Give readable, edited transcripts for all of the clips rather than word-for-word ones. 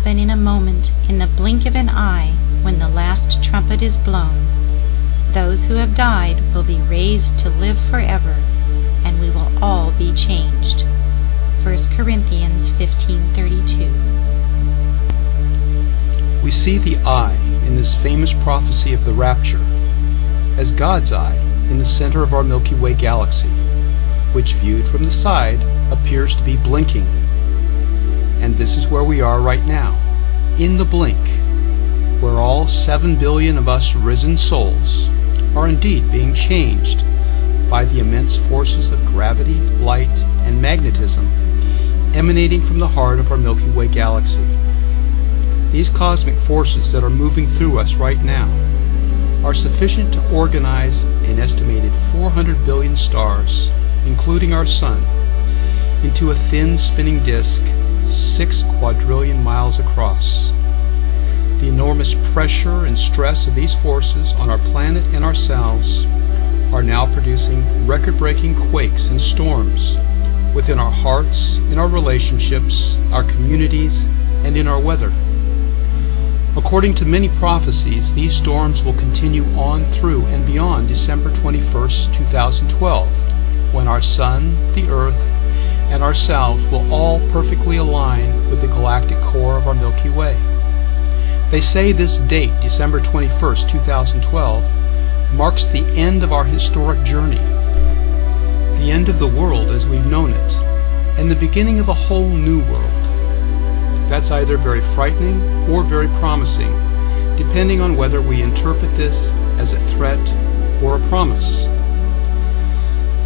happen in a moment, in the blink of an eye, when the last trumpet is blown. Those who have died will be raised to live forever, and we will all be changed. 1 Corinthians 15:32. We see the eye in this famous prophecy of the rapture as God's eye in the center of our Milky Way galaxy, which viewed from the side appears to be blinking. And this is where we are right now, in the blink, where all 7 billion of us risen souls are indeed being changed by the immense forces of gravity, light, and magnetism emanating from the heart of our Milky Way galaxy. These cosmic forces that are moving through us right now are sufficient to organize an estimated 400 billion stars, including our Sun, into a thin spinning disk 6 quadrillion miles across. The enormous pressure and stress of these forces on our planet and ourselves are now producing record-breaking quakes and storms within our hearts, in our relationships, our communities, and in our weather. According to many prophecies, these storms will continue on through and beyond December 21st, 2012, when our Sun, the Earth, and ourselves will all perfectly align with the galactic core of our Milky Way. They say this date, December 21st, 2012, marks the end of our historic journey, the end of the world as we've known it, and the beginning of a whole new world. That's either very frightening or very promising, depending on whether we interpret this as a threat or a promise.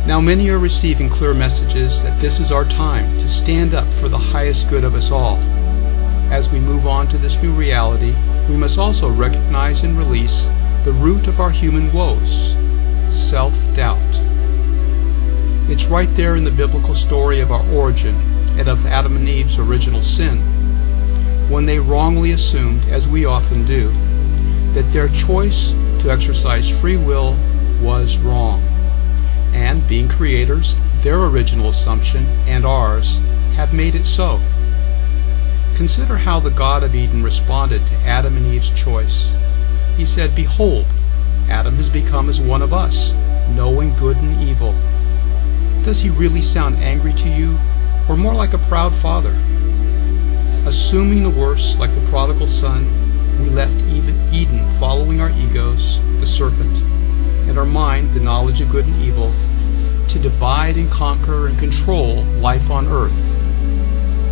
Now many are receiving clear messages that this is our time to stand up for the highest good of us all. As we move on to this new reality, we must also recognize and release the root of our human woes, self-doubt. It's right there in the biblical story of our origin and of Adam and Eve's original sin, when they wrongly assumed, as we often do, that their choice to exercise free will was wrong. And, being creators, their original assumption and ours have made it so. Consider how the God of Eden responded to Adam and Eve's choice. He said, "Behold, Adam has become as one of us, knowing good and evil." Does he really sound angry to you, or more like a proud father? Assuming the worst, like the prodigal son, we left Eden following our egos, the serpent, and our mind, the knowledge of good and evil, to divide and conquer and control life on earth.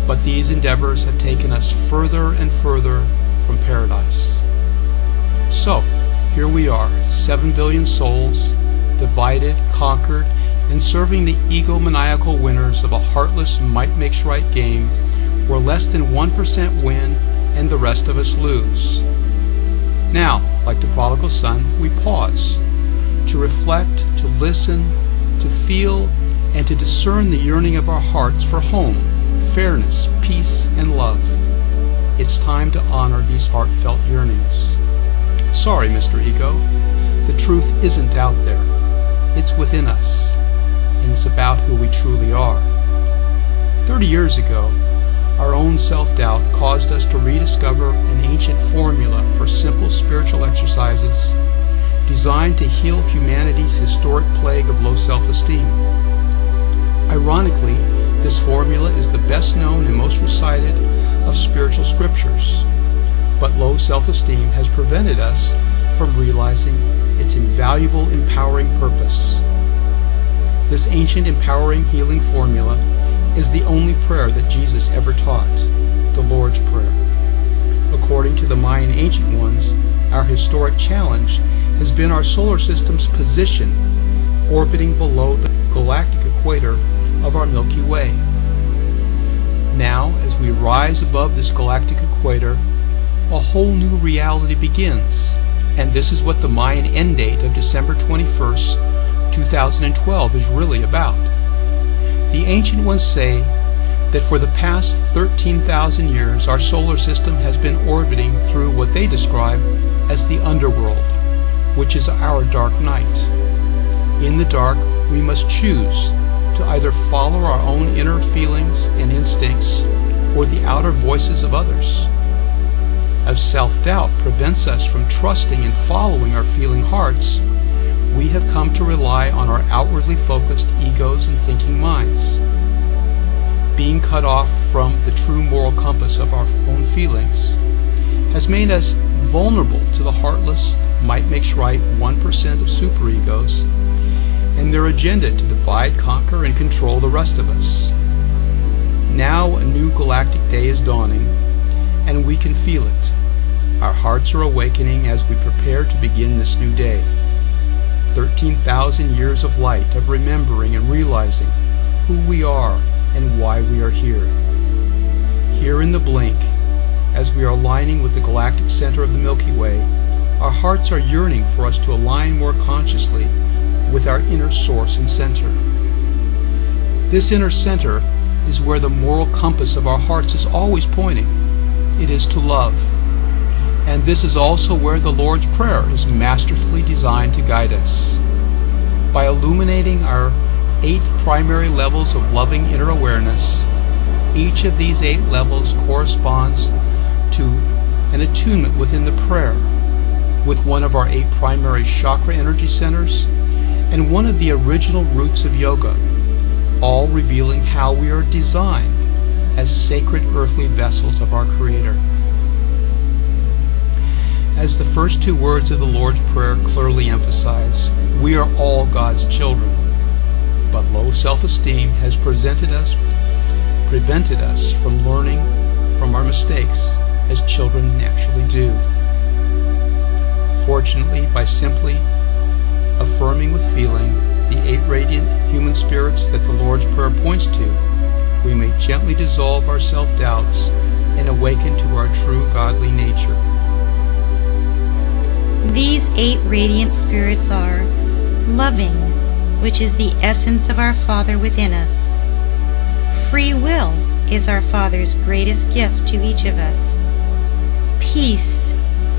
But these endeavors have taken us further and further from paradise. So, here we are, 7 billion souls, divided, conquered, and serving the egomaniacal winners of a heartless might-makes-right game where less than 1% win and the rest of us lose. Now, like the prodigal son, we pause to reflect, to listen, to feel, and to discern the yearning of our hearts for home, fairness, peace, and love. It's time to honor these heartfelt yearnings. Sorry, Mr. Ego, the truth isn't out there. It's within us, and it's about who we truly are. 30 years ago, our own self-doubt caused us to rediscover an ancient formula for simple spiritual exercises designed to heal humanity's historic plague of low self-esteem. Ironically, this formula is the best known and most recited of spiritual scriptures, but low self-esteem has prevented us from realizing its invaluable empowering purpose. This ancient empowering healing formula is the only prayer that Jesus ever taught, the Lord's Prayer. According to the Mayan ancient ones, our historic challenge has been our solar system's position orbiting below the galactic equator of our Milky Way. Now, as we rise above this galactic equator, a whole new reality begins, and this is what the Mayan end date of December 21st, 2012 is really about. The ancient ones say that for the past 13,000 years our solar system has been orbiting through what they describe as the underworld, which is our dark night. In the dark, we must choose to either follow our own inner feelings and instincts or the outer voices of others. as self-doubt prevents us from trusting and following our feeling hearts, we have come to rely on our outwardly focused egos and thinking minds. Being cut off from the true moral compass of our own feelings has made us vulnerable to the heartless, might makes right 1% of superegos and their agenda to divide, conquer, and control the rest of us. Now a new galactic day is dawning, and we can feel it. Our hearts are awakening as we prepare to begin this new day. 13,000 years of light, of remembering and realizing who we are and why we are here. Here in the blink, as we are aligning with the galactic center of the Milky Way, our hearts are yearning for us to align more consciously with our inner source and center. This inner center is where the moral compass of our hearts is always pointing. It is to love. And this is also where the Lord's Prayer is masterfully designed to guide us. By illuminating our 8 primary levels of loving inner awareness, each of these 8 levels corresponds to an attunement within the prayer with one of our 8 primary chakra energy centers and one of the original roots of yoga, all revealing how we are designed as sacred earthly vessels of our Creator. As the first 2 words of the Lord's Prayer clearly emphasize, we are all God's children, but low self-esteem has prevented us from learning from our mistakes as children naturally do. Fortunately, by simply affirming with feeling the 8 radiant human spirits that the Lord's Prayer points to, we may gently dissolve our self-doubts and awaken to our true godly nature. These 8 radiant spirits are loving, which is the essence of our Father within us. Free will is our Father's greatest gift to each of us. Peace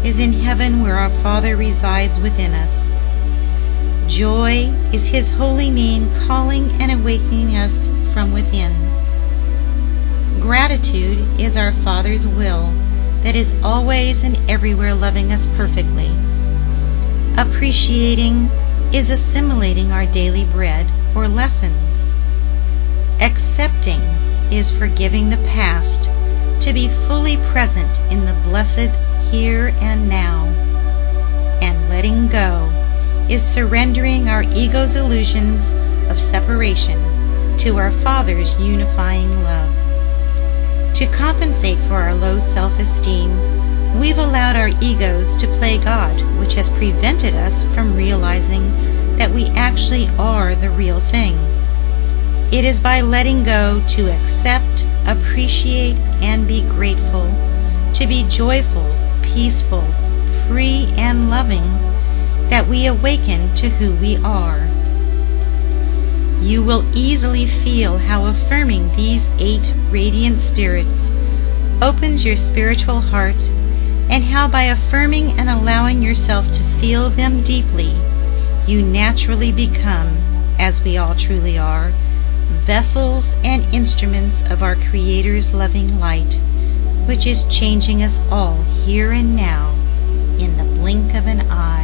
is in heaven where our Father resides within us. Joy is His holy name calling and awakening us from within. Gratitude is our Father's will that is always and everywhere loving us perfectly. Appreciating is assimilating our daily bread or lessons. Accepting is forgiving the past to be fully present in the blessed here and now. And letting go is surrendering our ego's illusions of separation to our Father's unifying love. To compensate for our low self-esteem, we've allowed our egos to play God, which has prevented us from realizing that we actually are the real thing. It is by letting go to accept, appreciate, and be grateful, to be joyful, peaceful, free, and loving, that we awaken to who we are. You will easily feel how affirming these 8 radiant spirits opens your spiritual heart, and how by affirming and allowing yourself to feel them deeply, you naturally become, as we all truly are, vessels and instruments of our Creator's loving light, which is changing us all here and now in the blink of an eye.